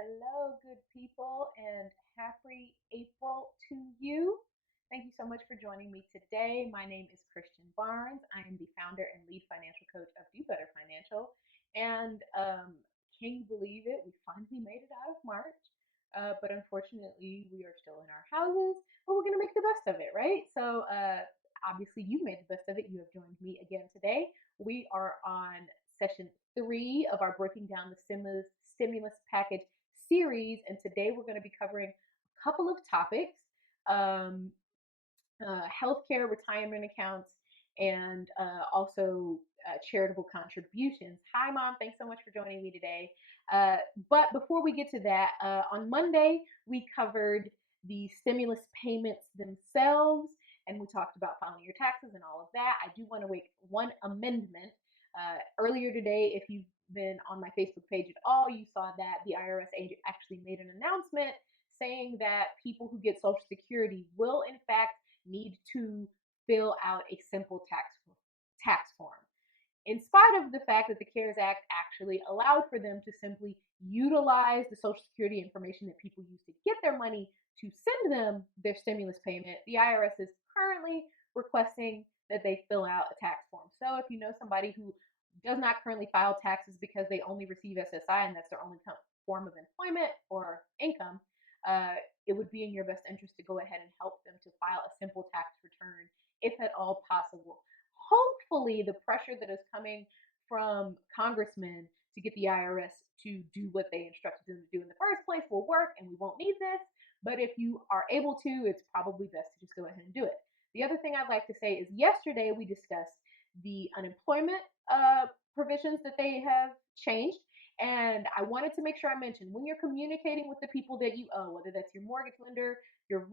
Hello, good people, and happy April to you. Thank you so much for joining me today. My name is Christian Barnes. I am the founder and lead financial coach of Do Better Financial. And can you believe it? We finally made it out of March. But unfortunately, we are still in our houses, but we're going to make the best of it, right? So, obviously, you've made the best of it. You have joined me again today. We are on session three of our breaking down the stimulus package series, and today we're going to be covering a couple of topics: um, healthcare, retirement accounts, and also charitable contributions. Hi, Mom. Thanks so much for joining me today. Uh, but before we get to that, on Monday we covered the stimulus payments themselves, and we talked about filing your taxes and all of that. I do want to make one amendment. Earlier today, if you've been on my Facebook page at all, you saw that the IRS agent actually made an announcement saying that people who get Social Security will, in fact, need to fill out a simple tax form, in spite of the fact that the CARES Act actually allowed for them to simply utilize the Social Security information that people use to get their money to send them their stimulus payment. The IRS is currently requesting that they fill out a tax form. So if you know somebody who does not currently file taxes because they only receive SSI and that's their only form of employment or income, uh, it would be in your best interest to go ahead and help them to file a simple tax return if at all possible. Hopefully, the pressure that is coming from congressmen to get the IRS to do what they instructed them to do in the first place will work and we won't need this. But if you are able to, it's probably best to just go ahead and do it. The other thing I'd like to say is yesterday we discussed the unemployment provisions that they have changed. And I wanted to make sure I mentioned when you're communicating with the people that you owe, whether that's your mortgage lender, your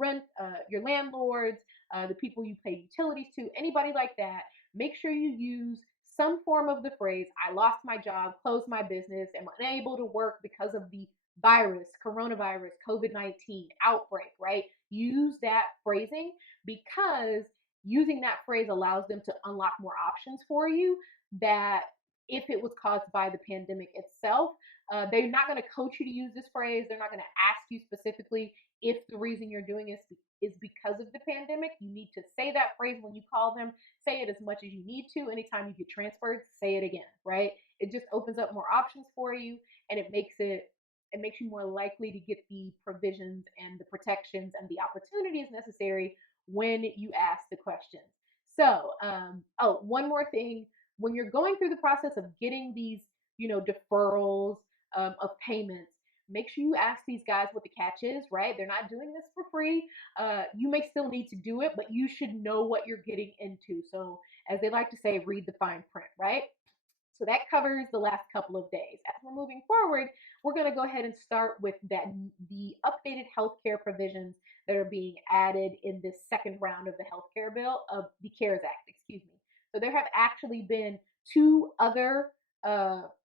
your landlords, the people you pay utilities to, anybody like that, make sure you use some form of the phrase, I lost my job, closed my business, am unable to work because of the virus, coronavirus, COVID 19 outbreak, right? Use that phrasing because using that phrase allows them to unlock more options for you that if it was caused by the pandemic itself, they're not going to coach you to use this phrase. They're not going to ask you specifically if the reason you're doing this is because of the pandemic. You need to say that phrase when you call them. Say it as much as you need to. Anytime you get transferred, say it again, right? It just opens up more options for you, and it makes you more likely to get the provisions and the protections and the opportunities necessary when you ask the questions. So, oh, one more thing: when you're going through the process of getting these, deferrals of payments, make sure you ask these guys what the catch is, right? They're not doing this for free. You may still need to do it, but you should know what you're getting into. So, as they like to say, read the fine print, right? So that covers the last couple of days. As we're moving forward, we're going to go ahead and start with the updated healthcare provisions that are being added in this second round of the healthcare bill of the CARES Act, excuse me. So there have actually been two other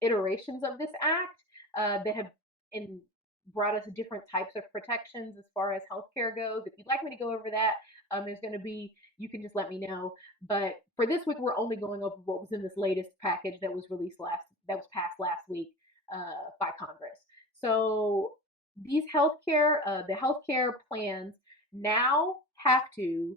iterations of this act that have in brought us different types of protections as far as healthcare goes. If you'd like me to go over that, there's going to be, you can just let me know. But for this week, we're only going over what was in this latest package that was passed last week by Congress. So these the healthcare plans now have to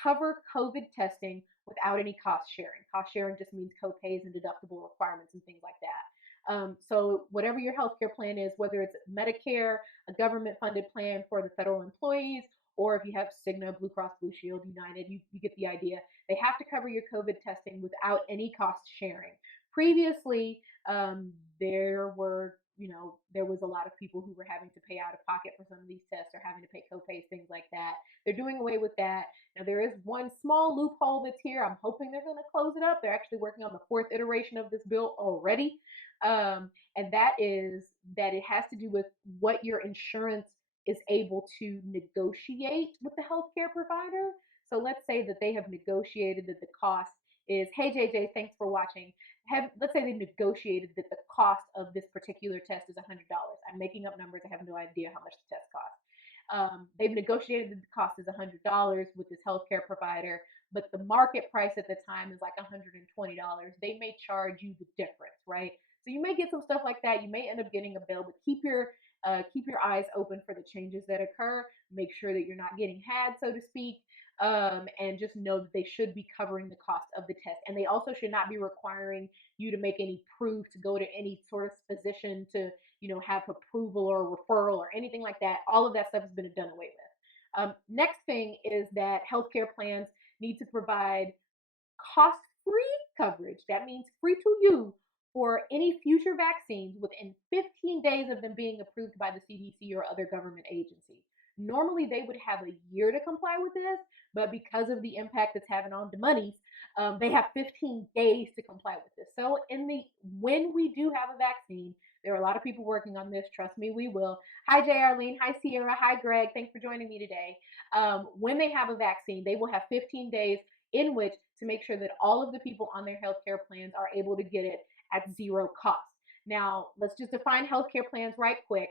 cover COVID testing without any cost sharing. Cost sharing just means copays and deductible requirements and things like that. So whatever your healthcare plan is, whether it's Medicare, a government-funded plan for the federal employees, or if you have Cigna, Blue Cross Blue Shield, United, you get the idea. They have to cover your COVID testing without any cost sharing. Previously, there was a lot of people who were having to pay out of pocket for some of these tests or having to pay copays, things like that. They're doing away with that. Now, there is one small loophole that's here. I'm hoping they're going to close it up. They're actually working on the fourth iteration of this bill already. And that is that it has to do with what your insurance is able to negotiate with the healthcare provider. So let's say that they have negotiated that the cost is, hey JJ, thanks for watching. Let's say they negotiated that the cost of this particular test is $100. I'm making up numbers. I have no idea how much the test costs. They've negotiated that the cost is $100 with this healthcare provider, but the market price at the time is like $120. They may charge you the difference, right? So you may get some stuff like that. You may end up getting a bill, but keep your keep your eyes open for the changes that occur. Make sure that you're not getting had, so to speak, and just know that they should be covering the cost of the test. And they also should not be requiring you to make any proof to go to any sort of physician to, have approval or referral or anything like that. All of that stuff has been done away with. Next thing is that healthcare plans need to provide cost-free coverage. That means free to you for any future vaccines within 15 days of them being approved by the CDC or other government agency. Normally, they would have a year to comply with this, but because of the impact it's having on the monies, they have 15 days to comply with this. So, when we do have a vaccine, there are a lot of people working on this. Trust me, we will. Hi, J. Arlene. Hi, Sierra. Hi, Greg. Thanks for joining me today. When they have a vaccine, they will have 15 days in which to make sure that all of the people on their healthcare plans are able to get it at zero cost. Now, let's just define healthcare plans right quick.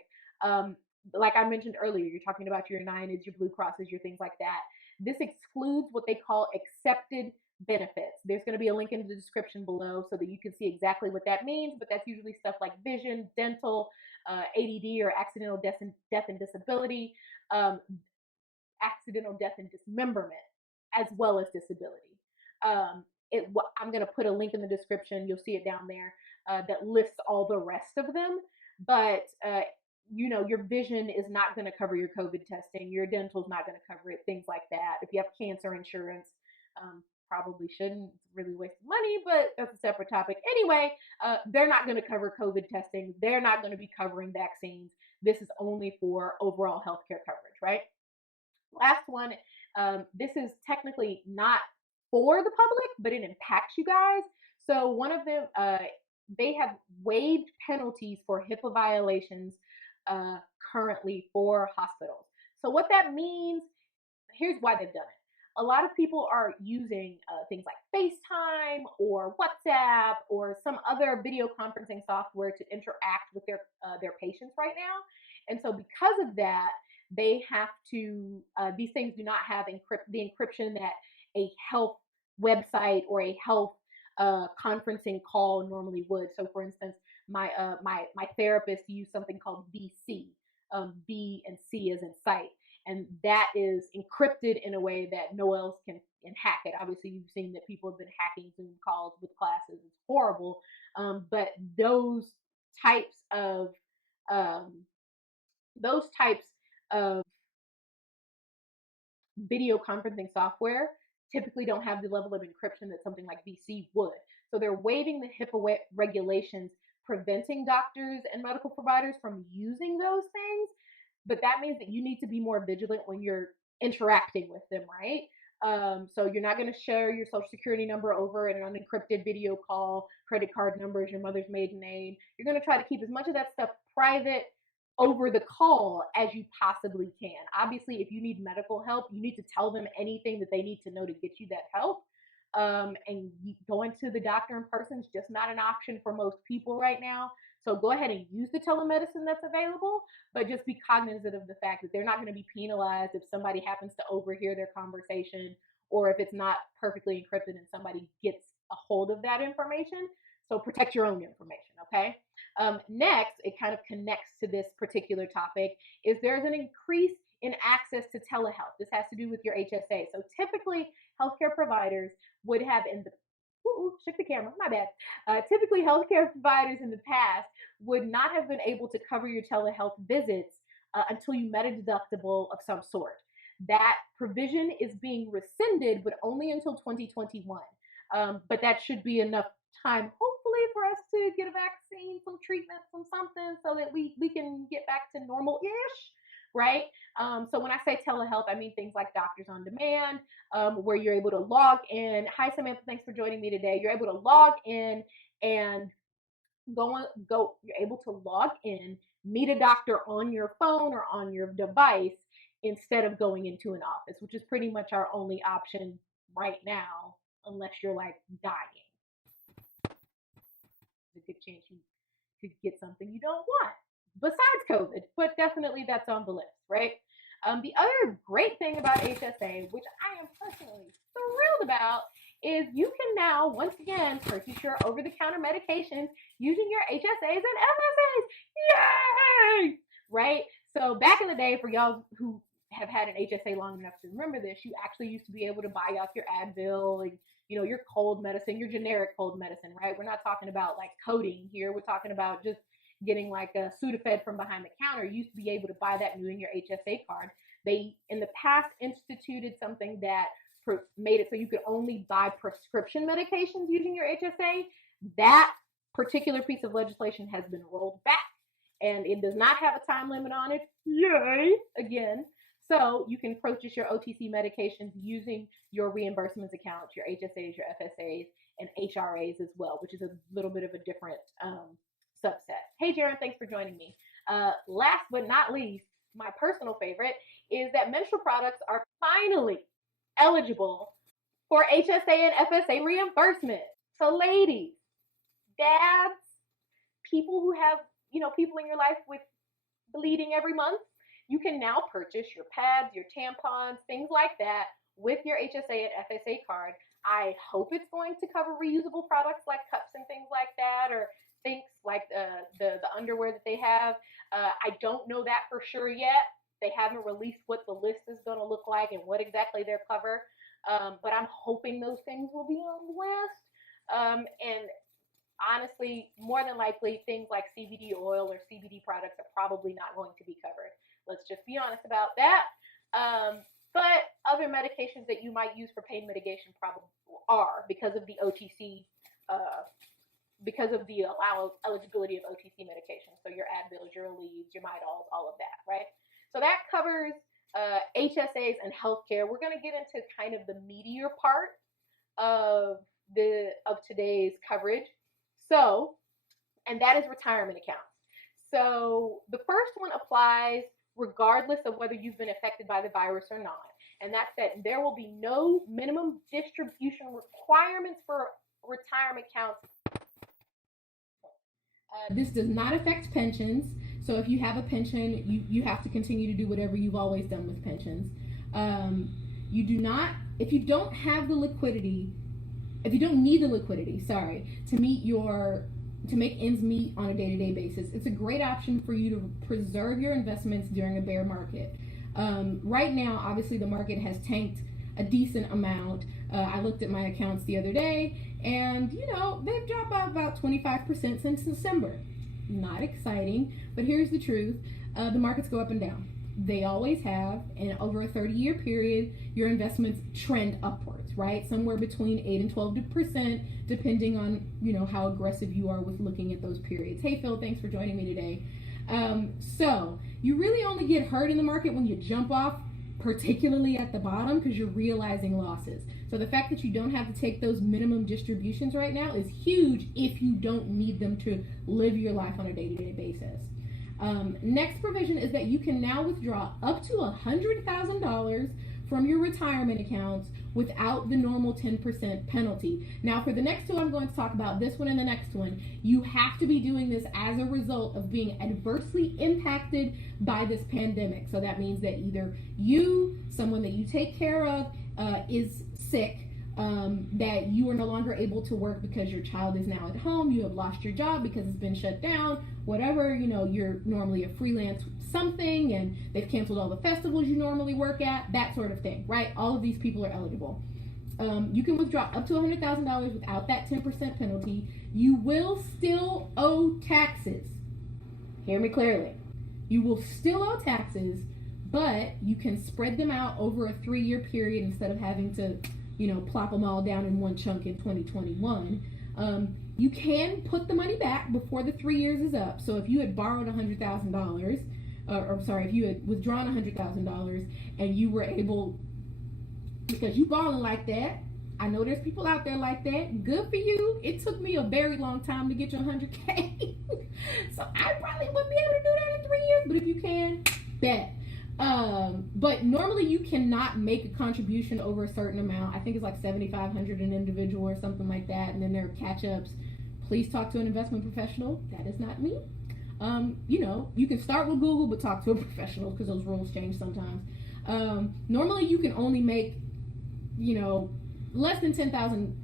Like I mentioned earlier, you're talking about your United, your Blue Crosses, your things like that. This excludes what they call accepted benefits. There's going to be a link in the description below so that you can see exactly what that means, but that's usually stuff like vision, dental, ADD or accidental death and disability, um, accidental death and dismemberment, as well as disability. I'm going to put a link in the description. You'll see it down there that lists all the rest of them. But your vision is not going to cover your COVID testing. Your dental is not going to cover it. Things like that. If you have cancer insurance, probably shouldn't. It's really a waste of money, but that's a separate topic. Anyway, they're not going to cover COVID testing. They're not going to be covering vaccines. This is only for overall healthcare coverage, right? Last one, this is technically not for the public, but it impacts you guys. So one of them, they have waived penalties for HIPAA violations currently for hospitals. So what that means, here's why they've done it. A lot of people are using things like FaceTime or WhatsApp or some other video conferencing software to interact with their patients right now. And so because of that, they have to, these things do not have the encryption that a health website or a health conferencing call normally would. So for instance, my therapist used something called VC, B and C as in site. And that is encrypted in a way that no one else can hack it. Obviously, you've seen that people have been hacking Zoom calls with classes. It's horrible. But types of those types of video conferencing software typically don't have the level of encryption that something like VC would. So they're waiving the HIPAA regulations, preventing doctors and medical providers from using those things. But that means that you need to be more vigilant when you're interacting with them, right? So you're not going to share your social security number over in an unencrypted video call, credit card numbers, your mother's maiden name. You're going to try to keep as much of that stuff private over the call as you possibly can. Obviously, if you need medical help, you need to tell them anything that they need to know to get you that help. And going to the doctor in person is just not an option for most people right now. So go ahead and use the telemedicine that's available, but just be cognizant of the fact that they're not going to be penalized if somebody happens to overhear their conversation or if it's not perfectly encrypted and somebody gets a hold of that information. So protect your own information, okay? Next, it kind of connects to this particular topic, is there's an increase in access to telehealth. This has to do with your HSA. So typically, healthcare providers would have shook the camera, my bad. Typically, healthcare providers in the past would not have been able to cover your telehealth visits until you met a deductible of some sort. That provision is being rescinded, but only until 2021. But that should be enough time, hopefully, for us to get a vaccine, some treatment, something, so that we can get back to normal-ish, right? So when I say telehealth, I mean things like doctors on demand, where you're able to log in. Hi, Samantha, thanks for joining me today. You're able to log in and you're able to log in, meet a doctor on your phone or on your device instead of going into an office, which is pretty much our only option right now, unless you're like dying. There's a good chance you could get something you don't want besides COVID, but definitely that's on the list, right? The other great thing about HSA, which I am personally thrilled about, is you can now, once again, purchase your over-the-counter medications using your HSAs and FSAs. Yay! right? So back in the day, for y'all who have had an HSA long enough to remember this, you actually used to be able to buy out your Advil and your cold medicine, your generic cold medicine, right? We're not talking about like codeine here. We're talking about just getting like a Sudafed from behind the counter. You used to be able to buy that using your HSA card. They in the past instituted something that made it so you could only buy prescription medications using your HSA. That particular piece of legislation has been rolled back and it does not have a time limit on it. Yay! Again. So you can purchase your OTC medications using your reimbursements accounts, your HSAs, your FSAs, and HRAs as well, which is a little bit of a different subset. Hey, Jaron, thanks for joining me. Last but not least, my personal favorite is that menstrual products are finally eligible for HSA and FSA reimbursement. So, ladies, dads, people who have, people in your life with bleeding every month, you can now purchase your pads, your tampons, things like that with your HSA and FSA card. I hope it's going to cover reusable products like cups and things like that, or things like the underwear that they have. I don't know that for sure yet. They haven't released what the list is going to look like and what exactly they're cover. But I'm hoping those things will be on the list. And honestly, more than likely, things like CBD oil or CBD products are probably not going to be covered. Let's just be honest about that. But other medications that you might use for pain mitigation probably are because of the OTC, because of the eligibility of OTC medications. So your Advils, your Aleve, your Midols, all of that, right? So that covers HSAs and healthcare. We're going to get into kind of the meatier part of today's coverage. So, and that is retirement accounts. So the first one applies regardless of whether you've been affected by the virus or not. And that's that there will be no minimum distribution requirements for retirement accounts. This does not affect pensions. So if you have a pension, you have to continue to do whatever you've always done with pensions. You do not, if you don't have the liquidity, if you don't need the liquidity, to make ends meet on a day-to-day basis, it's a great option for you to preserve your investments during a bear market. Right now, obviously, the market has tanked a decent amount. I looked at my accounts the other day, and they've dropped by about 25% since December. Not exciting, but here's the truth: the markets go up and down. They always have, and over a 30-year period, your investments trend upwards, right? Somewhere between 8 and 12%, depending on, how aggressive you are with looking at those periods. Hey, Phil, thanks for joining me today. So you really only get hurt in the market when you jump off, particularly at the bottom, because you're realizing losses. So the fact that you don't have to take those minimum distributions right now is huge if you don't need them to live your life on a day-to-day basis. Next provision is that you can now withdraw up to $100,000 from your retirement accounts without the normal 10% penalty. Now, for the next two I'm going to talk about, this one and the next one, you have to be doing this as a result of being adversely impacted by this pandemic. So that means that either you, someone that you take care of, is sick, that you are no longer able to work because your child is now at home, you have lost your job because it's been shut down, whatever, you're normally a freelance something and they've canceled all the festivals you normally work at, that sort of thing, right? All of these people are eligible. You can withdraw up to $100,000 without that 10% penalty. You will still owe taxes. Hear me clearly. You will still owe taxes, but you can spread them out over a 3-year period instead of having to plop them all down in one chunk in 2021. You can put the money back before the 3 years is up. So if you had borrowed $100,000, if you had withdrawn $100,000 and you were able, because you balling like that, I know there's people out there like that. Good for you. It took me a very long time to get your 100K. So I probably wouldn't be able to do that in 3 years, but if you can, bet. But normally you cannot make a contribution over a certain amount. I think it's like $7,500 an individual or something like that. And then there are catch-ups. Please talk to an investment professional. That is not me. You can start with Google, but talk to a professional because those rules change sometimes. Normally you can only make, less than 10,000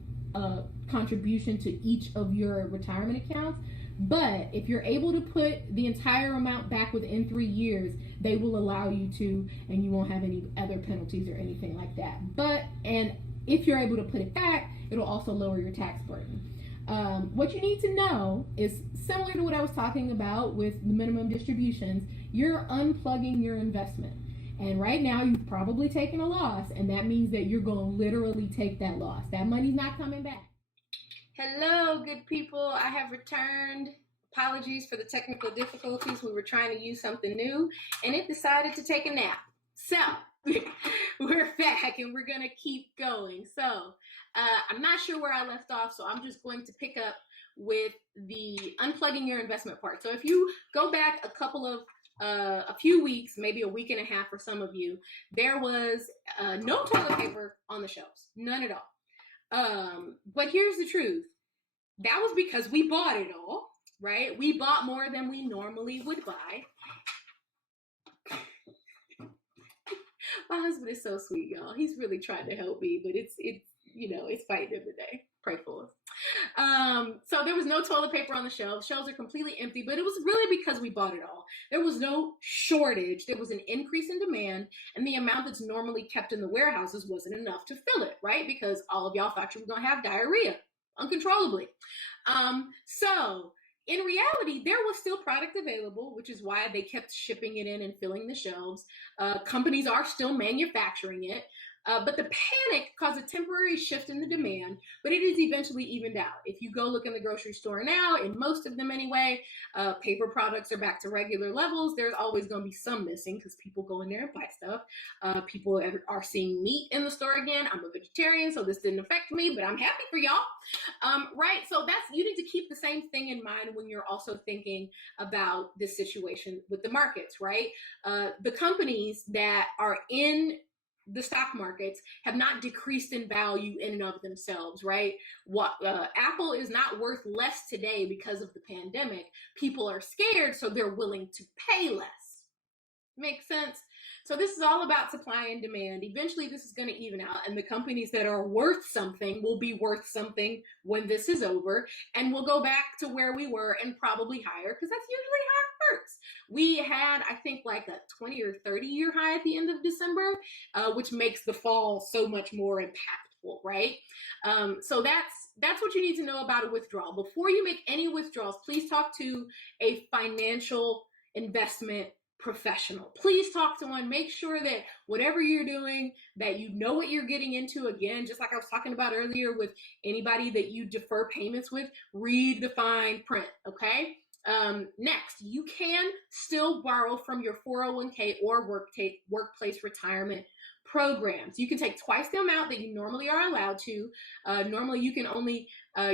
contribution to each of your retirement accounts. But if you're able to put the entire amount back within 3 years, they will allow you to, and you won't have any other penalties or anything like that. And if you're able to put it back, it'll also lower your tax burden. What you need to know is similar to what I was talking about with the minimum distributions, you're unplugging your investment. And right now, you've probably taken a loss, and that means that you're going to literally take that loss. That money's not coming back. Hello, good people. I have returned. Apologies for the technical difficulties. We were trying to use something new, and it decided to take a nap. So, we're back, and we're going to keep going. So, I'm not sure where I left off, so I'm just going to pick up with the unplugging your investment part. So, if you go back a few weeks, maybe a week and a half for some of you, there was no toilet paper on the shelves, none at all. But here's the truth. That was because we bought it all, right? We bought more than we normally would buy. My husband is so sweet, y'all. He's really trying to help me, but it's fighting every day. Pray for us. So there was no toilet paper on the shelves. Shelves are completely empty, but it was really because we bought it all. There was no shortage. There was an increase in demand, and the amount that's normally kept in the warehouses wasn't enough to fill it, right? Because all of y'all thought you were going to have diarrhea uncontrollably. So in reality, there was still product available, which is why they kept shipping it in and filling the shelves. Companies are still manufacturing it. But the panic caused a temporary shift in the demand, but it is eventually evened out. If you go look in the grocery store now, in most of them anyway, paper products are back to regular levels. There's always going to be some missing because people go in there and buy stuff. People are seeing meat in the store again. I'm a vegetarian, so this didn't affect me, but I'm happy for y'all. Right, so you need to keep the same thing in mind when you're also thinking about this situation with the markets, right? The companies that are in the stock markets have not decreased in value in and of themselves, right? Apple is not worth less today because of the pandemic. People are scared, so they're willing to pay less. Makes sense? So this is all about supply and demand. Eventually, this is going to even out, and the companies that are worth something will be worth something when this is over, and we'll go back to where we were and probably higher, because that's usually how it works. We had, I think, like a 20 or 30-year high at the end of December, which makes the fall so much more impactful, right? So that's what you need to know about a withdrawal. Before you make any withdrawals, please talk to a financial investment professional. Please talk to one. Make sure that whatever you're doing, that you know what you're getting into. Again, just like I was talking about earlier with anybody that you defer payments with, read the fine print, okay? Next, you can still borrow from your 401k or workplace retirement programs. You can take twice the amount that you normally are allowed to. Normally, you can only,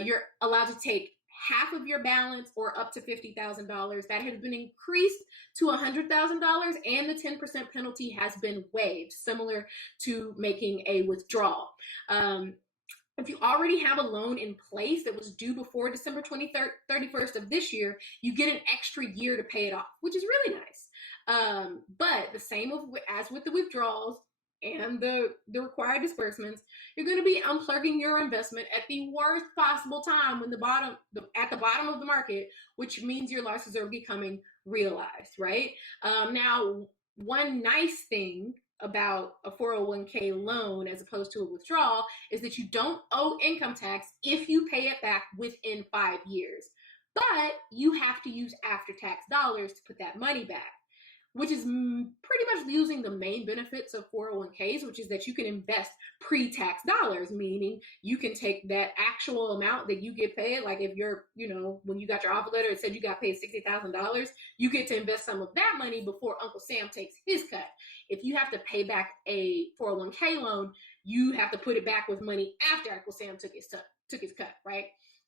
you're allowed to take half of your balance or up to $50,000. That has been increased to $100,000, and the 10% penalty has been waived, similar to making a withdrawal. If you already have a loan in place that was due before December 31st of this year, you get an extra year to pay it off, which is really nice. But the same as with the withdrawals and the required disbursements, you're going to be unplugging your investment at the worst possible time when at the bottom of the market, which means your losses are becoming realized, right? Now, one nice thing about a 401k loan as opposed to a withdrawal is that you don't owe income tax if you pay it back within 5 years. But you have to use after-tax dollars to put that money back, which is pretty much using the main benefits of 401ks, which is that you can invest pre-tax dollars, meaning you can take that actual amount that you get paid. Like if you're, when you got your offer letter, it said you got paid $60,000, you get to invest some of that money before Uncle Sam takes his cut. If you have to pay back a 401k loan, you have to put it back with money after Uncle Sam took his cut, right?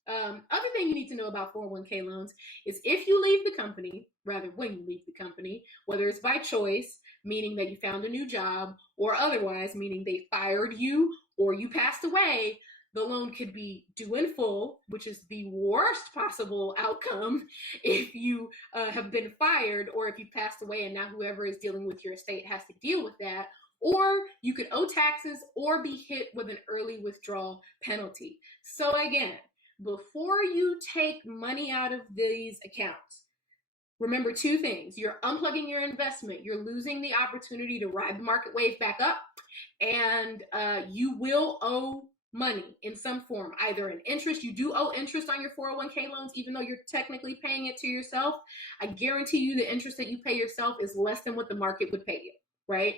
Other thing you need to know about 401k loans is if you leave the company, rather when you leave the company, whether it's by choice, meaning that you found a new job, or otherwise, meaning they fired you or you passed away, the loan could be due in full, which is the worst possible outcome if you have been fired or if you passed away and now whoever is dealing with your estate has to deal with that. Or you could owe taxes or be hit with an early withdrawal penalty. So again, before you take money out of these accounts, remember two things. You're unplugging your investment. You're losing the opportunity to ride the market wave back up. And you will owe money in some form, either an interest. You do owe interest on your 401k loans, even though you're technically paying it to yourself. I guarantee you the interest that you pay yourself is less than what the market would pay you, right?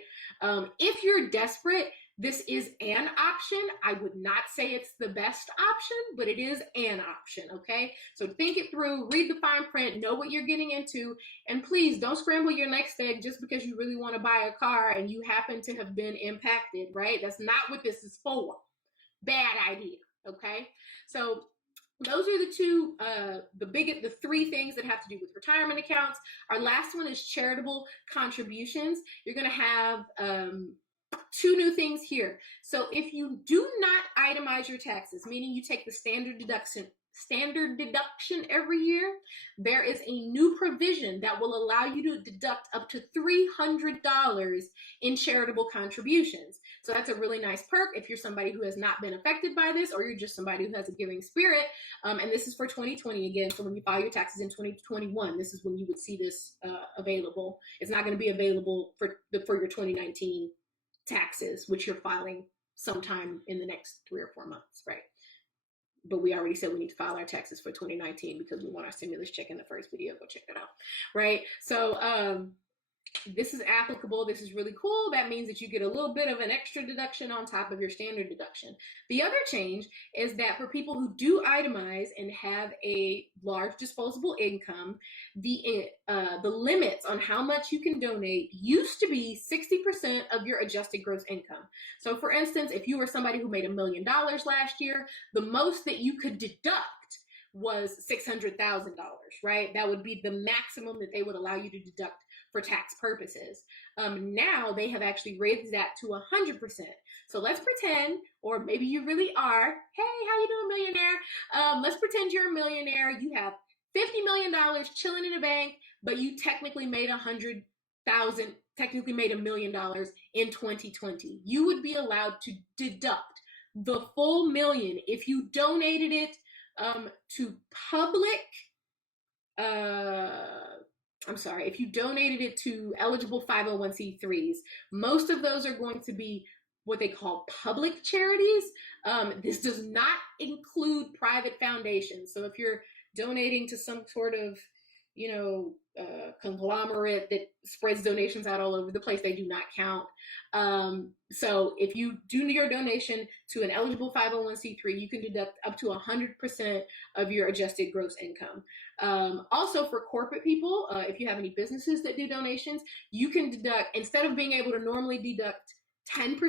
If you're desperate, this is an option. I would not say it's the best option, but it is an option, okay? So think it through, read the fine print, know what you're getting into, and please don't scramble your next egg just because you really want to buy a car and you happen to have been impacted, right? That's not what this is for. Bad idea, okay? So those are the two, the three things that have to do with retirement accounts. Our last one is charitable contributions. You're going to have two new things here. So if you do not itemize your taxes, meaning you take the standard deduction every year, there is a new provision that will allow you to deduct up to $300 in charitable contributions. So that's a really nice perk if you're somebody who has not been affected by this, or you're just somebody who has a giving spirit. And this is for 2020 again. So when you file your taxes in 2021, this is when you would see this available. It's not going to be available for your 2019 taxes, which you're filing sometime in the next 3 or 4 months, right? But we already said we need to file our taxes for 2019 because we want our stimulus check in the first video. Go check that out, right? So this is applicable. This is really cool. That means that you get a little bit of an extra deduction on top of your standard deduction. The other change is that for people who do itemize and have a large disposable income, the limits on how much you can donate used to be 60% of your adjusted gross income. So for instance, if you were somebody who made $1 million last year, the most that you could deduct was $600,000, right? That would be the maximum that they would allow you to deduct for tax purposes. Now they have actually raised that to 100%. So let's pretend, or maybe you really are, hey, how you doing, millionaire? Let's pretend you're a millionaire. You have $50 million chilling in a bank, but you technically made $100,000, technically made $1 million in 2020. You would be allowed to deduct the full million if you donated it to public, if you donated it to eligible 501c3s. Most of those are going to be what they call public charities. This does not include private foundations. So if you're donating to some sort of, conglomerate that spreads donations out all over the place, they do not count. So if you do your donation to an eligible 501c3, you can deduct up to 100% of your adjusted gross income. Also for corporate people, if you have any businesses that do donations, you can deduct, instead of being able to normally deduct 10%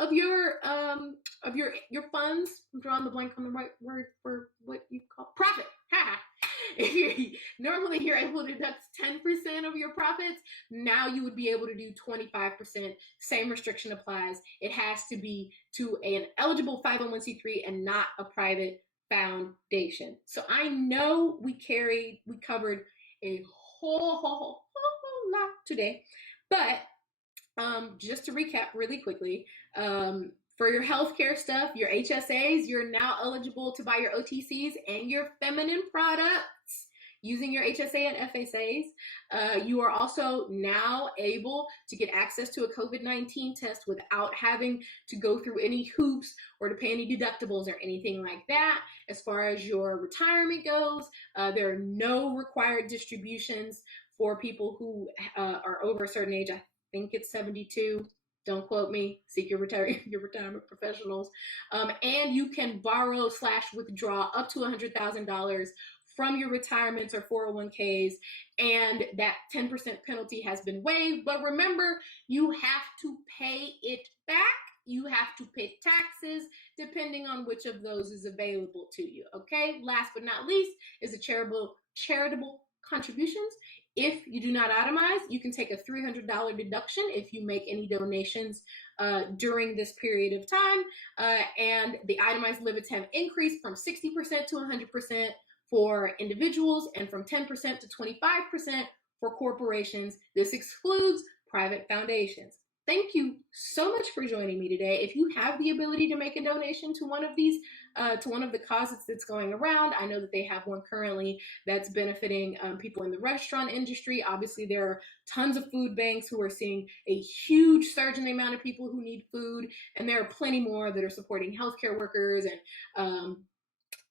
of your funds. I'm drawing the blank on the right word for what you call profit. Normally you're able to deduct 10% of your profits. Now you would be able to do 25%. Same restriction applies. It has to be to an eligible 501c3 and not a private foundation. So I know we covered a whole lot today, but just to recap really quickly, for your healthcare stuff, your HSAs, you're now eligible to buy your OTCs and your feminine products using your HSA and FSAs. You are also now able to get access to a COVID-19 test without having to go through any hoops or to pay any deductibles or anything like that. As far as your retirement goes, there are no required distributions for people who are over a certain age. I think it's 72. Don't quote me. Seek your retirement professionals. And you can borrow / withdraw up to $100,000 from your retirements or 401ks, and that 10% penalty has been waived. But remember, you have to pay it back. You have to pay taxes depending on which of those is available to you. Okay. Last but not least is the charitable contributions. If you do not itemize, you can take a $300 deduction if you make any donations during this period of time. And the itemized limits have increased from 60% to 100% for individuals and from 10% to 25% for corporations. This excludes private foundations. Thank you so much for joining me today. If you have the ability to make a donation to one of these, to one of the causes that's going around, I know that they have one currently that's benefiting people in the restaurant industry. Obviously, there are tons of food banks who are seeing a huge surge in the amount of people who need food, and there are plenty more that are supporting healthcare workers and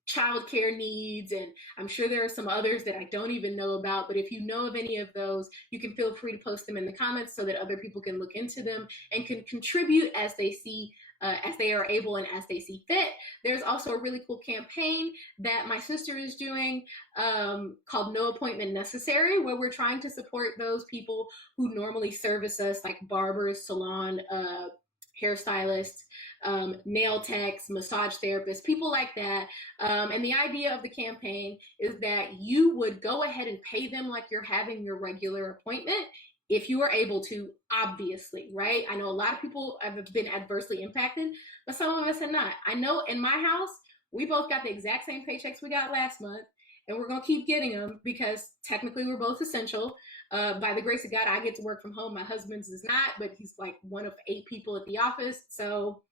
childcare needs, and I'm sure there are some others that I don't even know about. But if you know of any of those, you can feel free to post them in the comments so that other people can look into them and can contribute as they see. As they are able and as they see fit. There's also a really cool campaign that my sister is doing called No Appointment Necessary, where we're trying to support those people who normally service us, like barbers, salon hairstylists, nail techs, massage therapists, people like that. And the idea of the campaign is that you would go ahead and pay them like you're having your regular appointment if you are able to, obviously, right? I know a lot of people have been adversely impacted, but some of us are not. I know in my house, we both got the exact same paychecks we got last month, and we're going to keep getting them because technically we're both essential. By the grace of God, I get to work from home. My husband's is not, but he's like one of 8 people at the office. So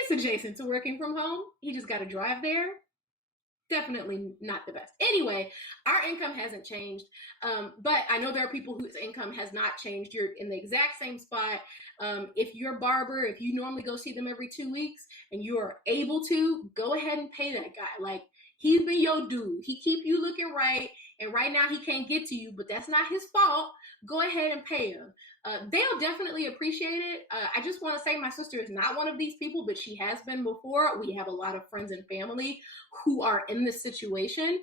it's adjacent to working from home. He just got to drive there. Definitely not the best. Anyway, our income hasn't changed, but I know there are people whose income has not changed. You're in the exact same spot. If you're a barber, if you normally go see them every 2 weeks and you are able to, go ahead and pay that guy. Like, he's been your dude. He keep you looking right, and right now he can't get to you, but that's not his fault. Go ahead and pay him. They'll definitely appreciate it. I just want to say my sister is not one of these people, but she has been before. We have a lot of friends and family who are in this situation,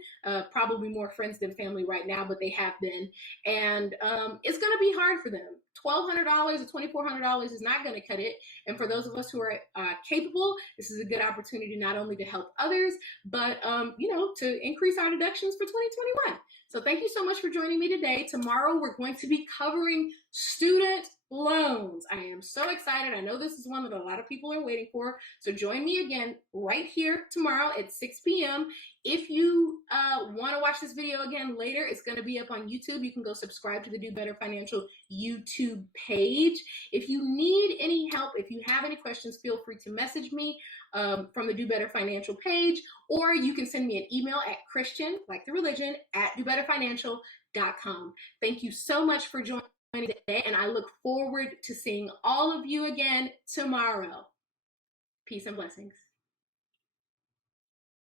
probably more friends than family right now, but they have been. And it's going to be hard for them. $1,200 or $2,400 is not going to cut it. And for those of us who are capable, this is a good opportunity not only to help others, but to increase our deductions for 2021. So thank you so much for joining me today. Tomorrow we're going to be covering student loans. I am so excited. I know this is one that a lot of people are waiting for. So join me again right here tomorrow at 6 p.m. If you want to watch this video again later, it's going to be up on YouTube. You can go subscribe to the Do Better Financial YouTube page. If you need any help, if you have any questions, feel free to message me from the Do Better Financial page, or you can send me an email at Christian, like the religion, at dobetterfinancial.com. Thank you so much for joining today, and I look forward to seeing all of you again tomorrow. Peace and blessings.